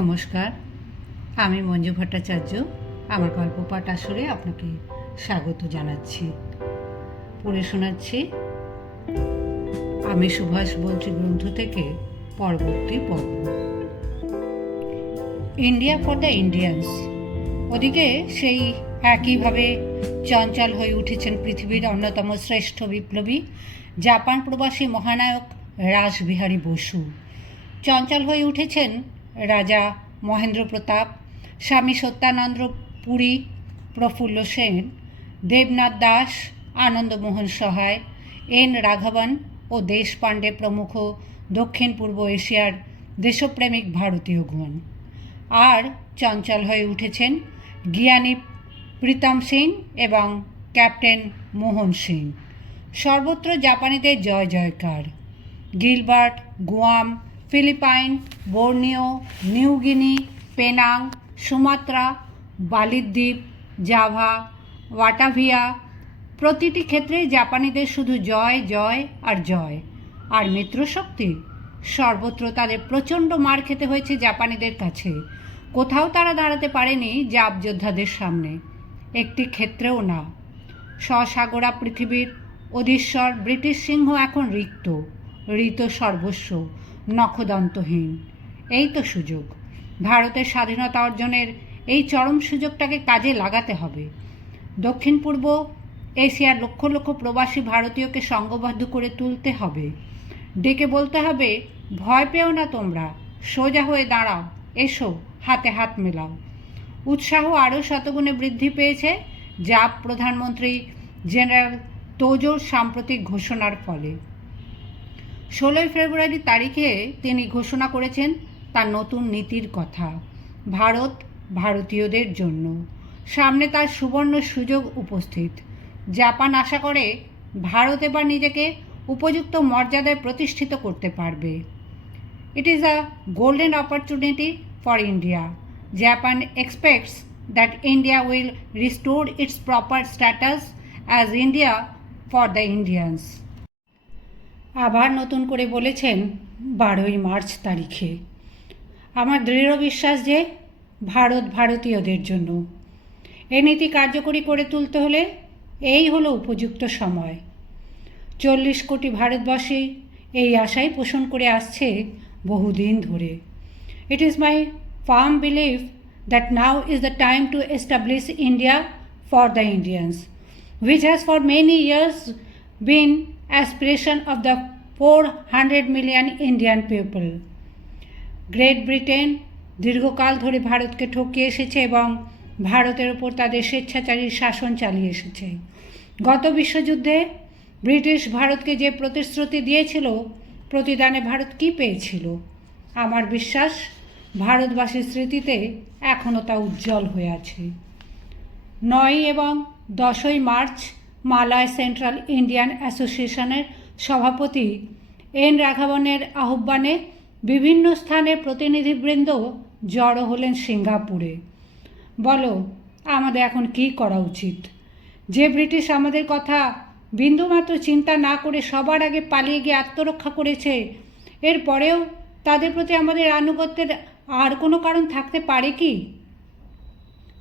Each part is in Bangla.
নমস্কার, আমি মঞ্জু ভট্টাচার্য। আমার গল্প পাঠ আসরে আপনাকে স্বাগত জানাচ্ছি। পড়ে শোনাচ্ছি আমি সুভাষ বলছি গ্রন্থ থেকে পরবর্তী পর্ব। India for the Indians. ওদিকে সেই একইভাবে চঞ্চল হয়ে উঠেছেন পৃথিবীর অন্যতম শ্রেষ্ঠ বিপ্লবী, জাপান প্রবাসী মহানায়ক রাসবিহারী বসু। চঞ্চল হয়ে উঠেছেন রাজা মহেন্দ্র প্রতাপ, স্বামী সত্যানন্দ পুরী, প্রফুল্ল সেন, দেবনাথ দাস, আনন্দমোহন সহায়, এন রাঘবন ও দেশপাণ্ডে প্রমুখ দক্ষিণ পূর্ব এশিয়ার দেশপ্রেমিক ভারতীয়গণ আর চঞ্চল হয়ে উঠেছেন জ্ঞানী প্রীতম সিং এবং ক্যাপ্টেন মোহন সিং সর্বত্র জাপানিদের জয় জয়কার। Gilbert, Guam Philippine Borneo New Guinea Penang, Sumatra, বালিদ্বীপ, Java, ওয়াটাভিয়া। প্রতিটি ক্ষেত্রে জাপানিদের শুধু জয় জয় আর জয়। আর মিত্রশক্তি? সর্বত্র তাদের প্রচণ্ড মার খেতে হয়েছে জাপানিদের কাছে। কোথাও তারা দাঁড়াতে পারেনি জাপ যোদ্ধাদের সামনে। একটি ক্ষেত্রেও না। স্বসাগরা পৃথিবীর অধীশ্বর ব্রিটিশ সিংহ এখন রিক্ত। ঋত সর্বস্ব। নখদন্তহীন। এই তো সুযোগ। ভারতের স্বাধীনতা অর্জনের এই চরম সুযোগটাকে কাজে লাগাতে হবে। দক্ষিণ পূর্ব এশিয়ার লক্ষ লক্ষ প্রবাসী ভারতীয়কে সঙ্গবদ্ধ করে তুলতে হবে। ডেকে বলতে হবে, ভয় পেও না তোমরা, সোজা হয়ে দাঁড়াও, এসো, হাতে হাত মেলাও। উৎসাহ আরও শতগুণে বৃদ্ধি পেয়েছে যা প্রধানমন্ত্রী জেনারেল তোজোর সাম্প্রতিক ঘোষণার ফলে। ষোলোই ফেব্রুয়ারি তারিখে তিনি ঘোষণা করেছেন তার নতুন নীতির কথা, ভারত ভারতীয়দের জন্য। সামনে তার সুবর্ণ সুযোগ উপস্থিত। জাপান আশা করে ভারত এবার নিজেকে উপযুক্ত মর্যাদায় প্রতিষ্ঠিত করতে পারবে। It is a golden opportunity for India Japan expects that India will restore its proper status as India for the Indians আবার নতুন করে বলেছেন বারোই মার্চ তারিখে। আমার দৃঢ় বিশ্বাস যে ভারত ভারতীয়দের জন্য। এ নীতি কার্যকরী করে তুলতে হলে এই হলো উপযুক্ত সময়। চল্লিশ কোটি ভারতবাসী এই আশাই পোষণ করে আসছে বহুদিন ধরে। It is my firm belief that now is the time to establish India for the Indians which has for many years been aspiration of the 400 million Indian people. Great Britain দীর্ঘকাল ধরে ভারতকে ঠকিয়ে এসেছে এবং ভারতের ওপর তাদের স্বেচ্ছাচারী শাসন চালিয়ে এসেছে। গত বিশ্বযুদ্ধে ব্রিটিশ ভারতকে যে প্রতিশ্রুতি দিয়েছিল, প্রতিদানে ভারত কী পেয়েছিল? আমার বিশ্বাস, ভারতবাসীর স্মৃতিতে এখনও তা উজ্জ্বল হয়ে আছে। নয় এবং দশই মার্চ মালয় সেন্ট্রাল ইন্ডিয়ান অ্যাসোসিয়েশনের সভাপতি এন রাঘবনের আহ্বানে বিভিন্ন স্থানে প্রতিনিধিবৃন্দ জড়ো হলেন সিঙ্গাপুরে। বলো, আমাদের এখন কি করা উচিত? যে ব্রিটিশ আমাদের কথা বিন্দুমাত্র চিন্তা না করে সবার আগে পালিয়ে গিয়ে আত্মরক্ষা করেছে এরপরেও তাদের প্রতি আমাদের আনুগত্যের আর কোনো কারণ থাকতে পারে কি?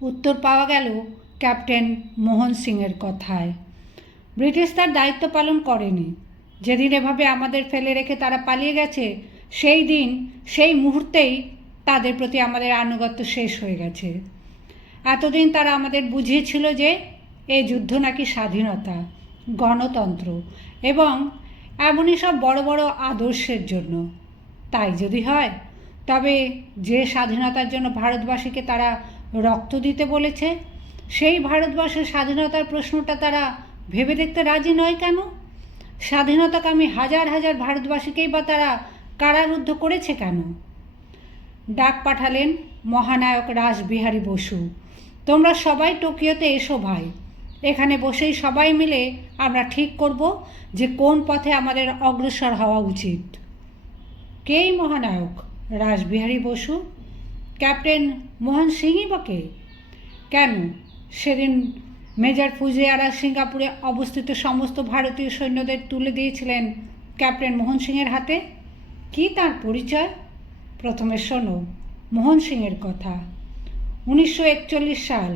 উত্তর পাওয়া গেল ক্যাপ্টেন মোহন সিংয়ের কথায়। ব্রিটিশ তার দায়িত্ব পালন করেনি। যেদিন এভাবে আমাদের ফেলে রেখে তারা পালিয়ে গেছে, সেই দিন, সেই মুহূর্তেই তাদের প্রতি আমাদের আনুগত্য শেষ হয়ে গেছে। এতদিন তারা আমাদের বুঝিয়েছিল যে এই যুদ্ধ নাকি স্বাধীনতা, গণতন্ত্র এবং এমনই সব বড় বড় আদর্শের জন্য। তাই যদি হয়, তবে যে স্বাধীনতার জন্য ভারতবাসীকে তারা রক্ত দিতে বলেছে, সেই ভারতবর্ষের স্বাধীনতার প্রশ্নটা তারা ভেবে দেখতে রাজি নয় কেন? স্বাধীনতাকামী হাজার হাজার ভারতবাসীকেই বা তারা কারারুদ্ধ করেছে কেন? ডাক পাঠালেন মহানায়ক রাসবিহারী বসু। তোমরা সবাই টোকিওতে এসো ভাই। এখানে বসেই সবাই মিলে আমরা ঠিক করব যে কোন পথে আমাদের অগ্রসর হওয়া উচিত। কেই মহানায়ক? রাসবিহারী বসু? ক্যাপ্টেন মোহন সিংই বা কে? কেন? সেদিন মেজর ফুজিয়ারা সিঙ্গাপুরে অবস্থিত সমস্ত ভারতীয় সৈন্যদের তুলে দিয়েছিলেন ক্যাপ্টেন মোহন সিংয়ের হাতে? কি তার পরিচয়? প্রথমে শোনো, মোহন সিংয়ের কথা। উনিশশো একচল্লিশ সাল,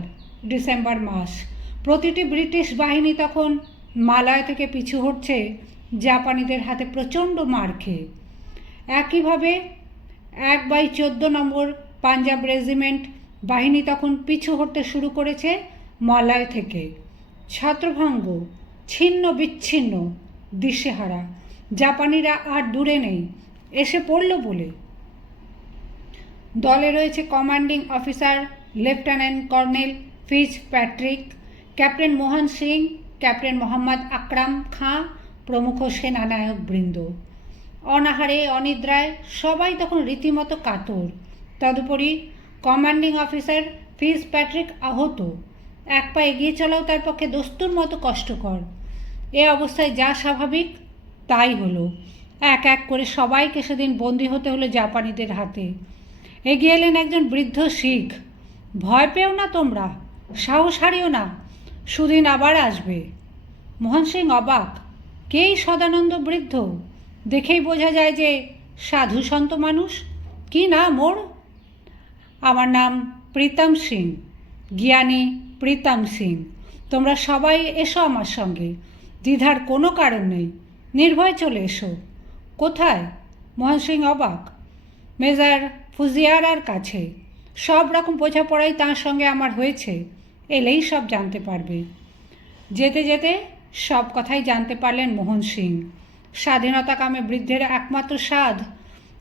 ডিসেম্বর মাস। প্রতিটি ব্রিটিশ বাহিনী তখন মালয় থেকে পিছু হটছে, জাপানিদের হাতে প্রচণ্ড মার খেয়ে। একইভাবে এক বাই চোদ্দ নম্বর পাঞ্জাব রেজিমেন্ট বাহিনী তখন পিছু হটতে শুরু করেছে মলয় থেকে। ছত্রভঙ্গ, ছিন্ন বিচ্ছিন্ন, দিশেহারা। জাপানিরা আর দূরে নেই, এসে পড়ল বলে। দলে রয়েছে commanding officer lieutenant colonel Fitzpatrick captain Mohan Singh captain Mohammad Akram Khan, প্রমুখ সেনানায়ক বৃন্দ। অনাহারে, অনিদ্রায়, সবাই তখন রীতিমতো কাতর। তদুপরি কমান্ডিং অফিসার ফিজ প্যাট্রিক আহত। এক পা এগিয়ে চলাও, তার পক্ষে দস্তুর মতো কষ্টকর। এ অবস্থায় যা স্বাভাবিক, তাই হলো। এক এক করে সবাইকে সেদিন বন্দি হতে হলো জাপানিদের হাতে। এগিয়ে এলেন একজন বৃদ্ধ শিখ। ভয় পেও না তোমরা, সাহস হারিও না, সুদিন আবার আসবে। মোহন সিং অবাক। কেই সদানন্দ বৃদ্ধ? দেখেই বোঝা যায় যে সাধু সন্ত মানুষ। কি নাম ওর? আমার নাম প্রীতম সিং, জ্ঞানী প্রীতম সিং। তোমরা সবাই এসো আমার সঙ্গে। দ্বিধার কোনো কারণ নেই। নির্ভয় চলে এসো। কোথায়? মোহন সিং অবাক। মেজার ফুজিয়ারার কাছে। সব রকম বোঝাপড়াই তার সঙ্গে আমার হয়েছে। এলেই সব জানতে পারবে। যেতে যেতে সব কথাই জানতে পারলেন মোহন সিং। স্বাধীনতাকামে বৃদ্ধের একমাত্র সাধ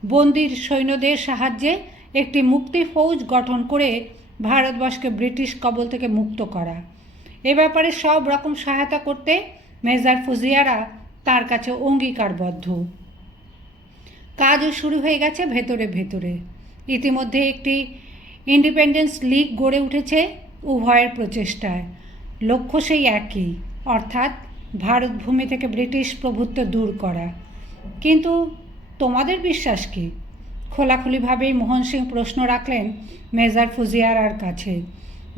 বন্দির সৈন্যদের সাহায্যে একটি মুক্তি ফৌজ গঠন করে ভারতবর্ষকে ব্রিটিশ কবল থেকে মুক্ত করা। এ ব্যাপারে সব রকম সহায়তা করতে মেজার ফুজিয়ারা তার কাছে অঙ্গীকারবদ্ধ। কাজও শুরু হয়ে গেছে ভেতরে ভেতরে। ইতিমধ্যে একটি ইন্ডিপেন্ডেন্স লিগ গড়ে উঠেছে উভয়ের প্রচেষ্টায়। লক্ষ্য সেই একই, অর্থাৎ ভারত ভূমি থেকে ব্রিটিশ প্রভুত্ব দূর করা। কিন্তু তোমাদের বিশ্বাস কি? খোলাখুলিভাবেই মোহন সিং প্রশ্ন রাখলেন মেজার ফুজিয়ারার কাছে।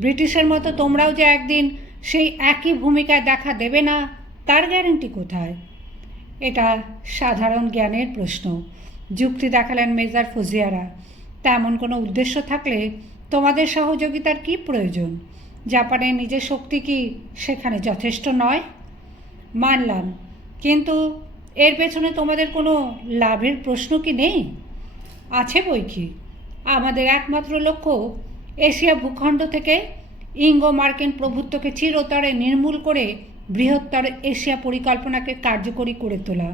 ব্রিটিশের মতো তোমরাও যে একদিন সেই একই ভূমিকায় দেখা দেবে না, তার গ্যারেন্টি কোথায়? এটা সাধারণ জ্ঞানের প্রশ্ন। যুক্তি দেখালেন মেজার ফুজিয়ারা। তেমন কোনো উদ্দেশ্য থাকলে তোমাদের সহযোগিতার কি প্রয়োজন? জাপানের নিজের শক্তি কি সেখানে যথেষ্ট নয়? মানলাম। কিন্তু এর পেছনে তোমাদের কোনো লাভের প্রশ্ন কি নেই? আছে বই কি? আমাদের একমাত্র লক্ষ্য এশিয়া ভূখণ্ড থেকে ইঙ্গো মার্কিন প্রভুত্বকে চিরতরে নির্মূল করে বৃহত্তর এশিয়া পরিকল্পনাকে কার্যকরী করে তোলা।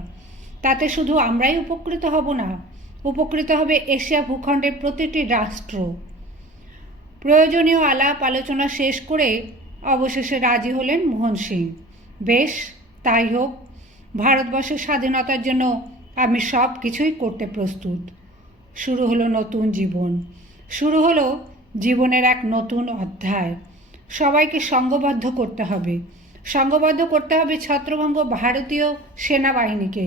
তাতে শুধু আমরাই উপকৃত হব না, উপকৃত হবে এশিয়া ভূখণ্ডের প্রতিটি রাষ্ট্র। প্রয়োজনীয় আলাপ আলোচনা শেষ করে অবশেষে রাজি হলেন মোহন সিং। বেশ, তাই হোক, ভারতবর্ষের স্বাধীনতার জন্য আমি সব কিছুই করতে প্রস্তুত। শুরু হলো নতুন জীবন। শুরু হলো জীবনের এক নতুন অধ্যায়। সবাইকে সঙ্গবদ্ধ করতে হবে। সঙ্গবদ্ধ করতে হবে ছত্রভঙ্গ ভারতীয় সেনাবাহিনীকে।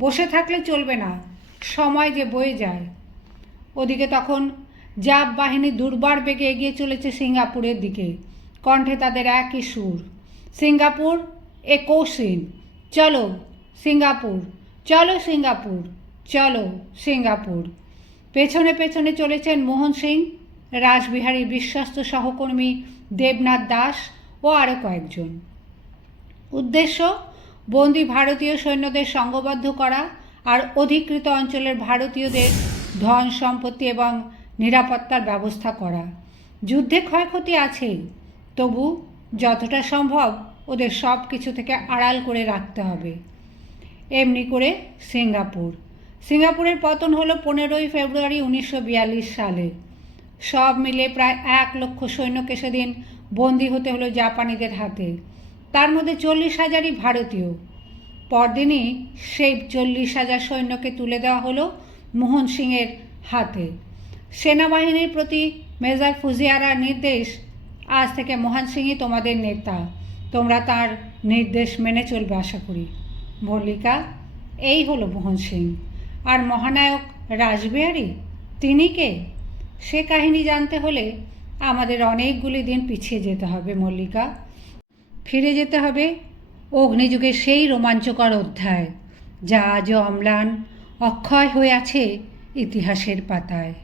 বসে থাকলে চলবে না, সময় যে বয়ে যায়। ওদিকে তখন জাপ বাহিনী দুর্বার বেগে এগিয়ে চলেছে সিঙ্গাপুরের দিকে। কণ্ঠে তাদের একই সুর, সিঙ্গাপুর, এ কৌশিন, চলো সিঙ্গাপুর চলো সিঙ্গাপুর চলো সিঙ্গাপুর। পেছনে পেছনে চলেছেন মোহন সিং রাসবিহারীর বিশ্বস্ত সহকর্মী দেবনাথ দাস ও আরও কয়েকজন। উদ্দেশ্য, বন্দি ভারতীয় সৈন্যদের সংঘবদ্ধ করা আর অধিকৃত অঞ্চলের ভারতীয়দের ধন সম্পত্তি এবং নিরাপত্তার ব্যবস্থা করা। যুদ্ধে ক্ষয়ক্ষতি আছেই, তবু যতটা সম্ভব ওদের সব কিছু থেকে আড়াল করে রাখতে হবে। এমনি করে সিঙ্গাপুর। সিঙ্গাপুরের পতন হলো পনেরোই ফেব্রুয়ারি উনিশশো বিয়াল্লিশ সালে। সব মিলে প্রায় এক লক্ষ সৈন্যকে সেদিন বন্দি হতে হলো জাপানিদের হাতে। তার মধ্যে চল্লিশ হাজারই ভারতীয়। পরদিনই সেই চল্লিশ হাজার সৈন্যকে তুলে দেওয়া হলো মোহন সিংয়ের হাতে। সেনাবাহিনীর প্রতি মেজর ফুজিয়ারার নির্দেশ, আজ থেকে মোহন সিংই তোমাদের নেতা। তোমরা তার নির্দেশ মেনে চলবে আশা করি। মল্লিকা, এই হলো মোহন সিং। আর মহানায়ক রাসবিহারী? তিনি কে? সে কাহিনী জানতে হলে আমাদের অনেকগুলি দিন পিছিয়ে যেতে হবে, মল্লিকা। ফিরে যেতে হবে অগ্নিযুগের সেই রোমাঞ্চকর অধ্যায়, যা আজও অম্লান, অক্ষয় হয়ে আছে ইতিহাসের পাতায়।